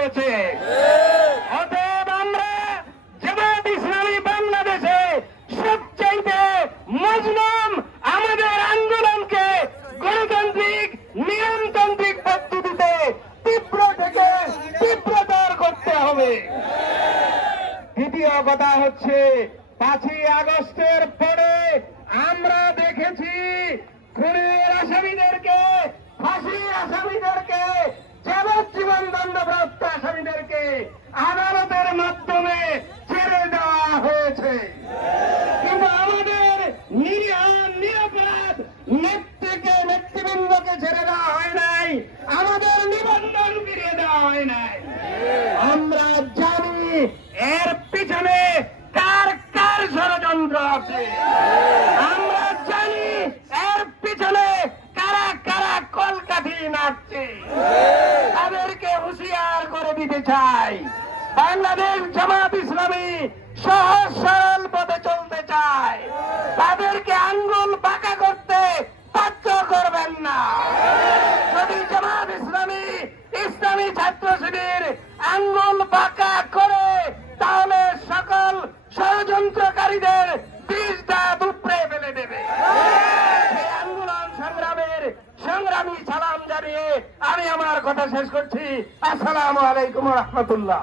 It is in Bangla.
রয়েছে অতএব আমরা জামাত ইসলামী বাংলাদেশে সবচাইতে মজলুম আমাদের আন্দোলনকে গণতান্ত্রিক, নিয়মতান্ত্রিক পদ্ধতিতে তীব্র থেকে তীব্রতর করতে হবে। দ্বিতীয় কথা হচ্ছে, পাঁচই আগস্টের পরে আমরা দেখেছি খুনের আসামিদেরকে, ফাঁসির আসামিদেরকে যাবজ্জীবন দণ্ডপ্রাপ্ত কিন্তু আমাদের নিরপরাধ নেত্রীকে, নেতৃবৃন্দকে ছেড়ে দেওয়া হয় নাই। আমাদের নিবন্ধন ফিরিয়ে দেওয়া হয় নাই। আমরা জানি এর পিছনে কার কার ষড়যন্ত্র আছে। আমরা জানি এর পিছনে কারা কারা কলকাঠি নাচছে। তাদেরকে হুঁশিয়ার করে দিতে চাই। বাংলাদেশ জামাত ইসলামী সহজ বাঁকা করে, তাহলে সকল ষড়যন্ত্রকারীদের বীজটা দুপড়ে ফেলে দেবে। আন্দোলন সংগ্রামের সংগ্রামী সালাম জানিয়ে আমি আমার কথা শেষ করছি। আসসালামু আলাইকুম রহমতুল্লাহ।